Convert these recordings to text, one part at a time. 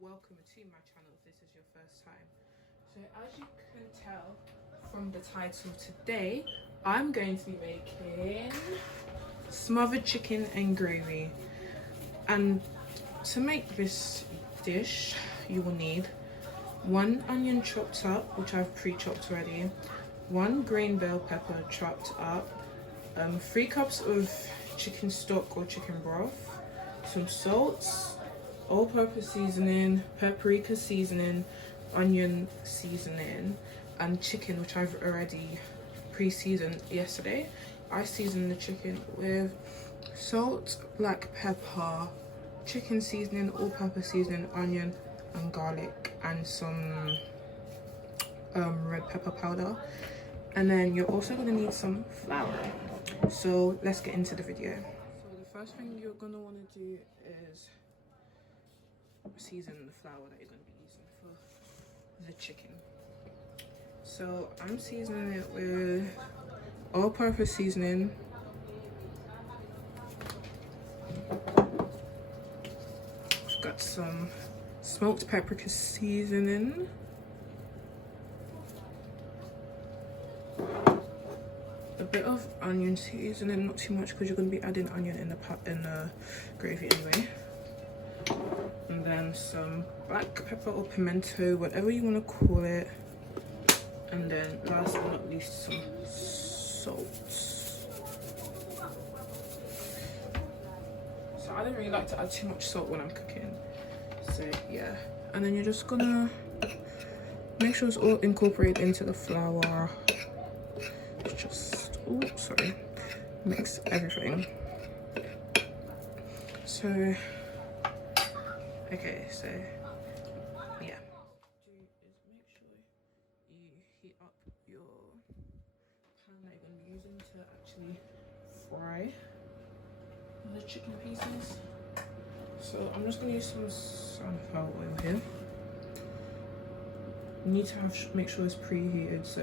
welcome to my channel if this is your first time. So as you can tell from the title, today I'm going to be making smothered chicken and gravy. And to make this dish you will need 1 onion chopped up, which I've pre-chopped already, 1 green bell pepper chopped up, 3 cups of chicken stock or chicken broth, some salt, all-purpose seasoning, paprika seasoning, onion seasoning, and chicken, which I've already pre-seasoned yesterday. I seasoned the chicken with salt, black pepper, chicken seasoning, all-purpose seasoning, onion and garlic, and some red pepper powder. And then you're also going to need some flour. So let's get into the video. So the first thing you're going to want to do is season the flour that you're going to be using for the chicken. So I'm seasoning it with all-purpose seasoning, I've got some smoked paprika seasoning, a bit of onion seasoning, not too much because you're going to be adding onion in the gravy anyway, and then some black pepper or pimento, whatever you want to call it, and then last but not least some salt. So I don't really like to add too much salt when I'm cooking, so yeah. And then you're just gonna make sure it's all incorporated into the flour. Just, oh sorry, mix everything. So okay, so yeah, is make sure you heat up your pan that you're going to be using to actually fry the chicken pieces. So I'm just going to use some sunflower oil here. You need to make sure it's preheated so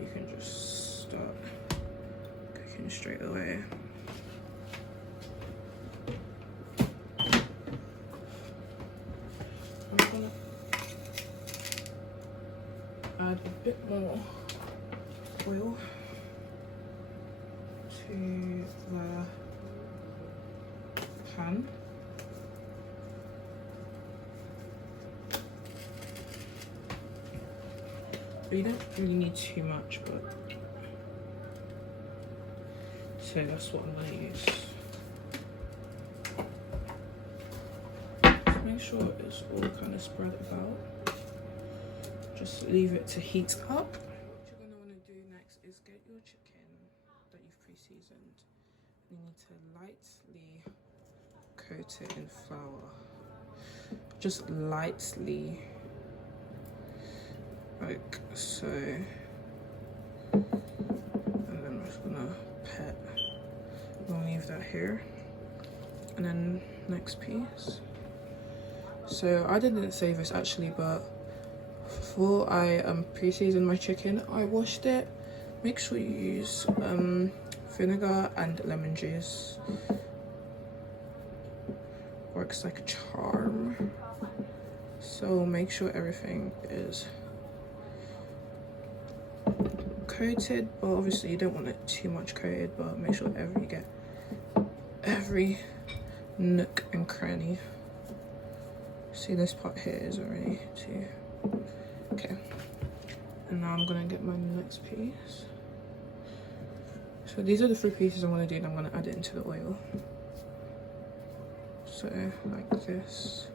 you can just start cooking straight away. I'm gonna add a bit more oil to the pan. But you don't really need too much, but so that's what I'm going to use. Just make sure it's all kind of spread about. Just leave it to heat up. What you're going to want to do next is get your chicken that you've pre-seasoned. You need to lightly coat it in flour. Just lightly, like so. And then I'm just gonna pat. We'll leave that here. And then next piece. So I didn't say this actually, but before I pre-seasoned my chicken, I washed it. Make sure you use vinegar and lemon juice. Works like a charm. So make sure everything is coated, but obviously you don't want it too much coated, but make sure you get every nook and cranny. See, this part here is already too okay. And now I'm gonna get my next piece. So these are the 3 pieces I'm gonna do, and I'm gonna add it into the oil. So like this.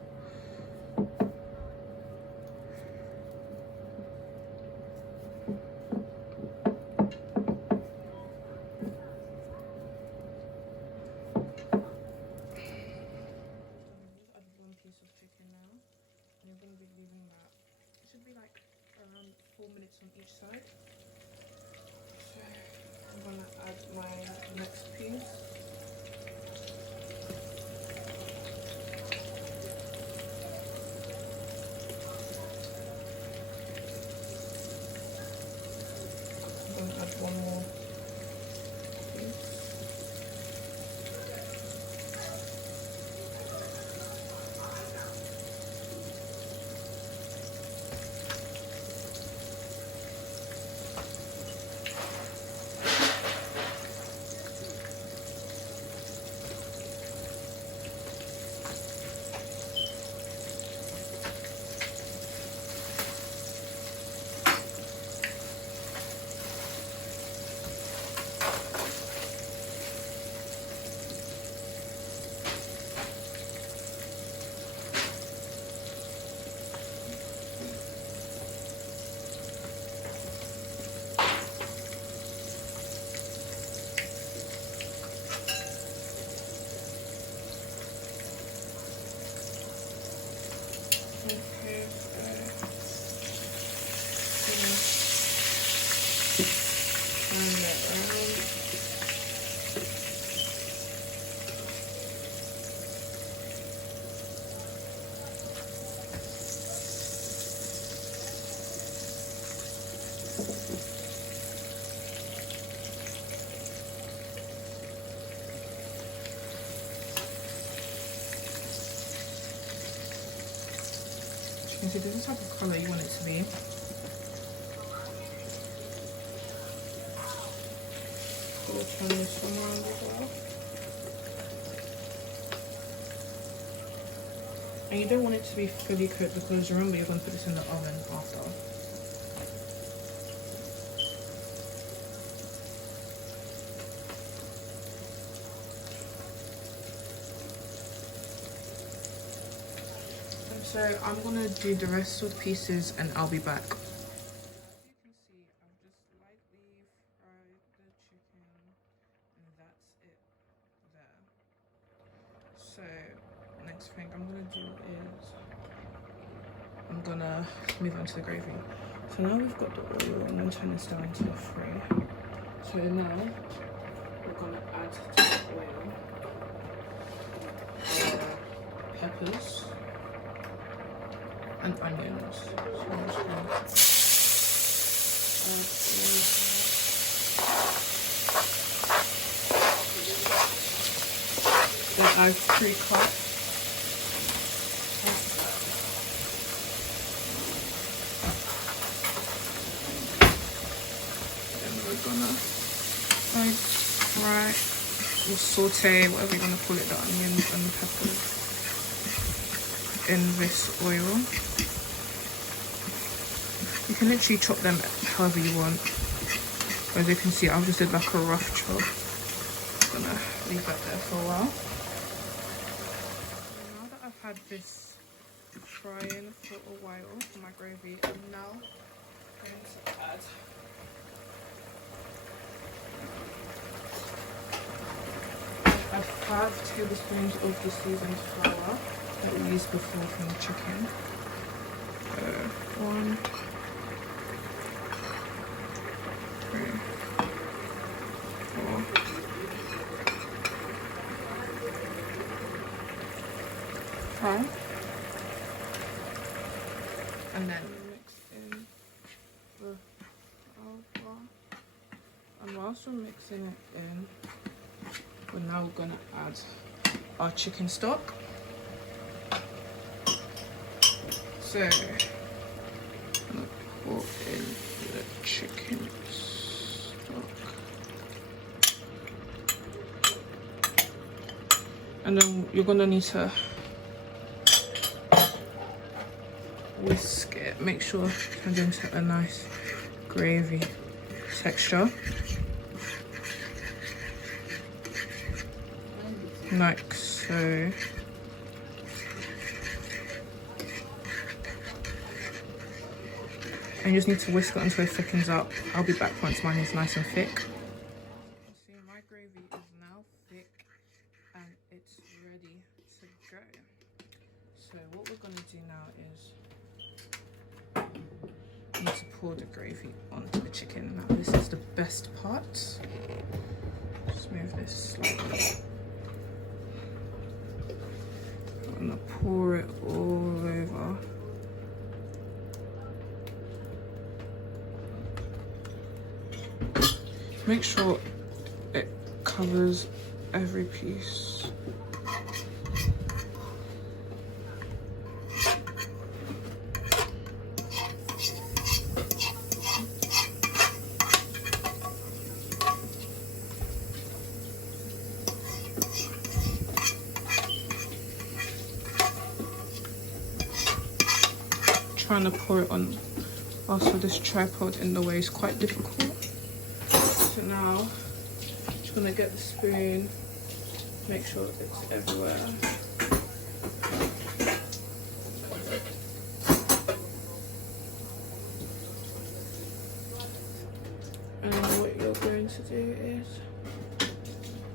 You're going to be leaving that, it should be like around 4 minutes on each side. So I'm going to add my next piece. I'm going to add one more piece. You can see this is the type of colour you want it to be. So we'll turn this one around as well. And you don't want it to be fully cooked because remember you're going to put this in the oven after. So I'm gonna do the rest of the pieces and I'll be back. As you can see, I've just lightly fried the chicken and that's it there. So next thing I'm gonna do is I'm gonna move on to the gravy. So now we've got the oil, I'm gonna turn this down to 3. So now we're gonna add to the oil peppers and onions. So I'm just gonna that I've pre-cut. Then we're gonna fry or saute, whatever you want to call it, the onions and the peppers in this oil. You can literally chop them however you want. As you can see, I've just did like a rough chop. I'm gonna leave that there for a while. So now that I've had this frying for a while for my gravy, I'm now going to add I have 5 tablespoons of the seasoned flour that we used before from the chicken. 1, 3, 4. And then mix in the alga. And whilst we're mixing it in, we're now gonna add our chicken stock. So I'm gonna pour in the chicken stock. And then you're gonna need to whisk it, make sure it gives it a nice gravy texture. Like so. And you just need to whisk it until it thickens up. I'll be back once mine is nice and thick. See, my gravy is now thick and it's ready to go. So what we're gonna do now is we need to pour the gravy onto the chicken. Now this is the best part. Just move this slightly. I'm gonna pour it all over. Make sure it covers every piece. Trying to pour it on also this tripod in the way is quite difficult. So now I'm just gonna get the spoon, make sure it's everywhere. And what you're going to do is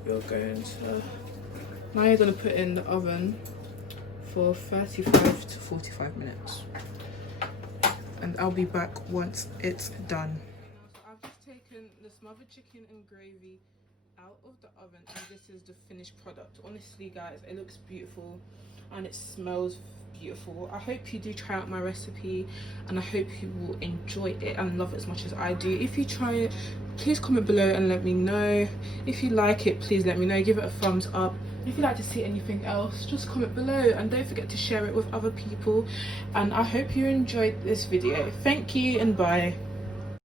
you're going to put it in the oven for 35 to 45 minutes. And I'll be back once it's done. So I've just taken the smothered chicken and gravy out of the oven and this is the finished product. Honestly guys, it looks beautiful and it smells beautiful. I hope you do try out my recipe, and I hope you will enjoy it and love it as much as I do. If you try it, please comment below and let me know. If you like it, please let me know, give it a thumbs up. If you'd like to see anything else, just comment below, and don't forget to share it with other people. And I hope you enjoyed this video. Thank you and bye.